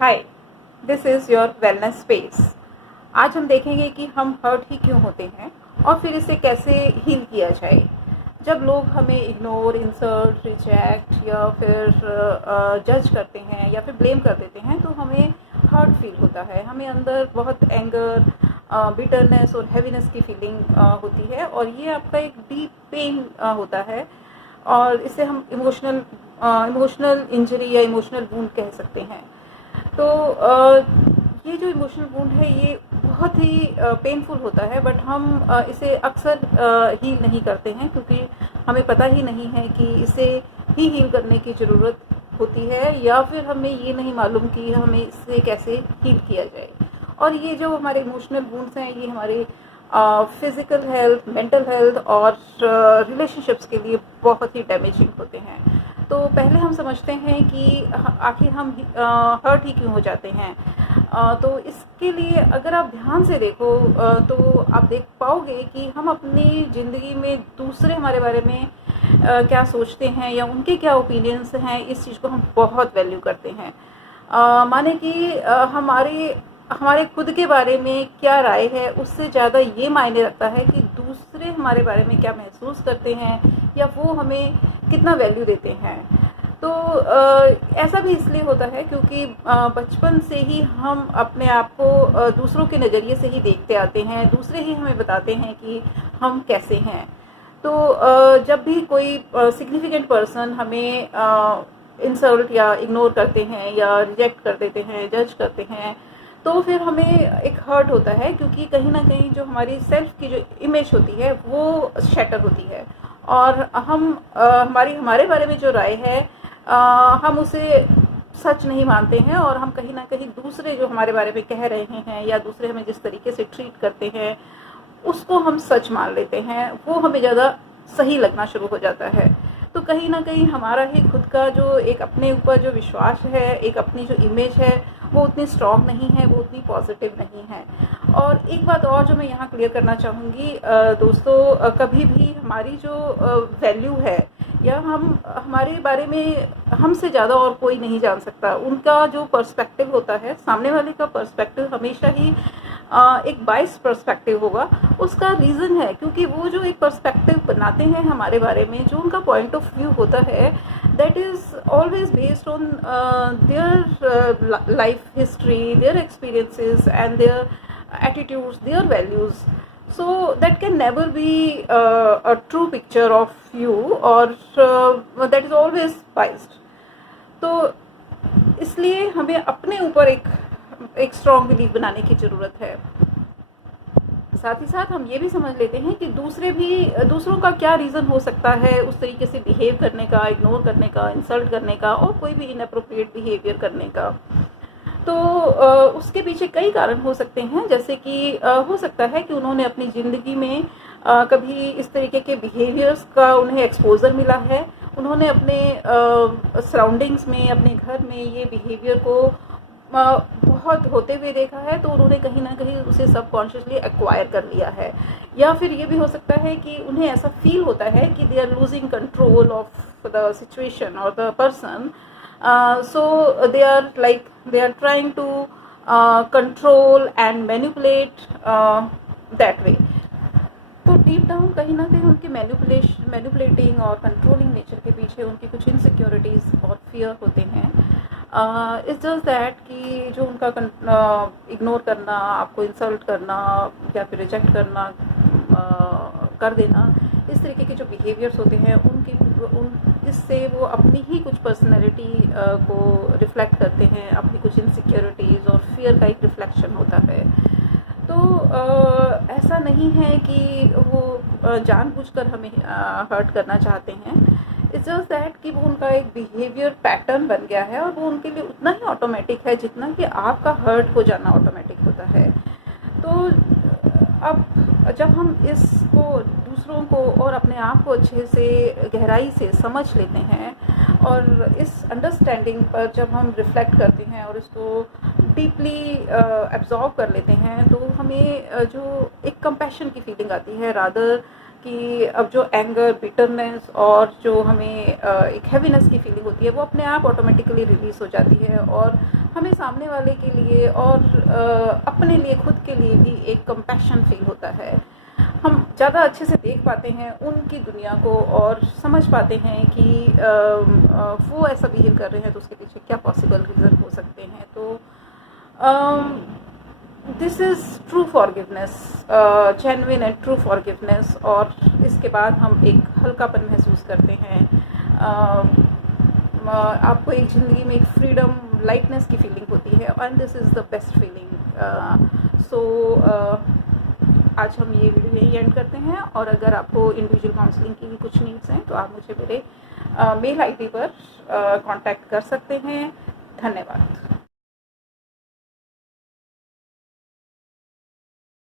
Hi, this is your wellness space. आज हम देखेंगे कि हम हर्ट ही क्यों होते हैं और फिर इसे कैसे हील किया जाए। जब लोग हमें इग्नोर, इंसल्ट, रिजेक्ट या फिर जज करते हैं या फिर ब्लेम कर देते हैं तो हमें हर्ट फील होता है। हमें अंदर बहुत एंगर, बिटरनेस और हैवीनेस की फीलिंग होती है और ये आपका एक डीप पेन होता है और इसे हम इमोशनल इंजरी या इमोशनल वूंड कह सकते हैं। तो ये जो इमोशनल वुंड है ये बहुत ही पेनफुल होता है, बट हम इसे अक्सर हील नहीं करते हैं क्योंकि हमें पता ही नहीं है कि इसे ही हील करने की ज़रूरत होती है या फिर हमें ये नहीं मालूम कि हमें इसे कैसे हील किया जाए। और ये जो हमारे इमोशनल वुंड्स हैं ये हमारे फिज़िकल हेल्थ, मेंटल हेल्थ और रिलेशनशिप्स के लिए बहुत ही डैमेजिंग होते हैं। तो पहले हम समझते हैं कि आखिर हम हर्ट ही क्यों हो जाते हैं। तो इसके लिए अगर आप ध्यान से देखो तो आप देख पाओगे कि हम अपनी ज़िंदगी में दूसरे हमारे बारे में क्या सोचते हैं या उनके क्या ओपिनियंस हैं, इस चीज़ को हम बहुत वैल्यू करते हैं। माने कि हमारे खुद के बारे में क्या राय है उससे ज़्यादा ये मायने रखता है कि दूसरे हमारे बारे में क्या महसूस करते हैं या वो हमें कितना वैल्यू देते हैं। तो ऐसा भी इसलिए होता है क्योंकि बचपन से ही हम अपने आप को दूसरों के नज़रिए से ही देखते आते हैं, दूसरे ही हमें बताते हैं कि हम कैसे हैं। तो जब भी कोई सिग्निफिकेंट पर्सन हमें इंसल्ट या इग्नोर करते हैं या रिजेक्ट कर देते हैं, जज करते हैं, तो फिर हमें एक हर्ट होता है क्योंकि कहीं ना कहीं जो हमारी सेल्फ की जो इमेज होती है वो शैटर होती है और हमारे बारे में जो राय है हम उसे सच नहीं मानते हैं और हम कहीं ना कहीं दूसरे जो हमारे बारे में कह रहे हैं या दूसरे हमें जिस तरीके से ट्रीट करते हैं उसको हम सच मान लेते हैं, वो हमें ज़्यादा सही लगना शुरू हो जाता है। तो कहीं ना कहीं हमारा ही खुद का जो एक अपने ऊपर जो विश्वास है, एक अपनी जो इमेज है वो उतनी स्ट्रॉन्ग नहीं है, वो उतनी पॉजिटिव नहीं है। और एक बात और जो मैं यहाँ क्लियर करना चाहूँगी दोस्तों, कभी भी हमारी जो वैल्यू है या हमारे बारे में हमसे ज़्यादा और कोई नहीं जान सकता। उनका जो पर्सपेक्टिव होता है, सामने वाले का पर्सपेक्टिव हमेशा ही एक बाइस पर्सपेक्टिव होगा। उसका रीज़न है क्योंकि वो जो एक पर्सपेक्टिव बनाते हैं हमारे बारे में, जो उनका पॉइंट ऑफ व्यू होता है, that is always based on their life history, their experiences and their attitudes, their values. So that can never be a true picture of you or that is always biased. तो इसलिए हमें अपने ऊपर एक strong belief बनाने की ज़रूरत है। साथ ही साथ हम ये भी समझ लेते हैं कि दूसरों का क्या रीज़न हो सकता है उस तरीके से बिहेव करने का, इग्नोर करने का, इंसल्ट करने का और कोई भी इनअप्रोप्रिएट बिहेवियर करने का। तो उसके पीछे कई कारण हो सकते हैं, जैसे कि हो सकता है कि उन्होंने अपनी ज़िंदगी में कभी इस तरीके के बिहेवियर्स का उन्हें एक्सपोज़र मिला है, उन्होंने अपने सराउंडिंग्स में, अपने घर में ये बिहेवियर को बहुत होते हुए देखा है, तो उन्होंने कहीं ना कहीं उसे सबकॉन्शियसली एक्वायर कर लिया है। या फिर ये भी हो सकता है कि उन्हें ऐसा फील होता है कि they are losing control of the situation और the person, so they are trying to control and manipulate that way. तो डीप डाउन कहीं ना कहीं उनके मैनिपुलेटिंग और कंट्रोलिंग नेचर के पीछे उनकी कुछ इनसिक्योरिटीज़ और फियर होते हैं। इट्स जस्ट दैट कि जो उनका इग्नोर करना, आपको इंसल्ट करना या फिर रिजेक्ट करना, कर देना, इस तरीके के जो बिहेवियर्स होते हैं इससे वो अपनी ही कुछ पर्सनैलिटी को रिफ्लेक्ट करते हैं, अपनी कुछ इनसिक्योरिटीज़ और फियर का एक रिफ्लेक्शन होता है। तो ऐसा नहीं है कि वो जानबूझकर हमें हर्ट करना चाहते हैं। इट्स जस्ट दैट कि वो उनका एक बिहेवियर पैटर्न बन गया है और वो उनके लिए उतना ही ऑटोमेटिक है जितना कि आपका हर्ट हो जाना ऑटोमेटिक होता है। तो अब जब हम इसको, दूसरों को और अपने आप को अच्छे से गहराई से समझ लेते हैं और इस अंडरस्टैंडिंग पर जब हम रिफ्लेक्ट करते हैं और इसको डीपली एब्जॉर्व कर लेते हैं, तो हमें जो एक कंपैशन की फीलिंग आती है, रादर कि अब जो एंगर, बिटरनेस और जो हमें एक हैवीनेस की फीलिंग होती है वो अपने आप ऑटोमेटिकली रिलीज़ हो जाती है और हमें सामने वाले के लिए और अपने लिए, खुद के लिए भी एक कंपैशन फील होता है। हम ज़्यादा अच्छे से देख पाते हैं उनकी दुनिया को और समझ पाते हैं कि वो ऐसा बिहेव कर रहे हैं तो उसके पीछे क्या पॉसिबल रीज़न हो सकते हैं। तो this is true forgiveness, genuine and true forgiveness. और इसके बाद हम एक हल्कापन महसूस करते हैं। आपको एक ज़िंदगी में एक फ्रीडम, लाइटनेस की फीलिंग होती है and this is the best feeling. So आज हम ये वीडियो यही एंड करते हैं। और अगर आपको इंडिविजुअल काउंसलिंग की कुछ नीड्स हैं तो आप मुझे मेरे मेल आईडी पर कांटेक्ट कर सकते हैं। धन्यवाद।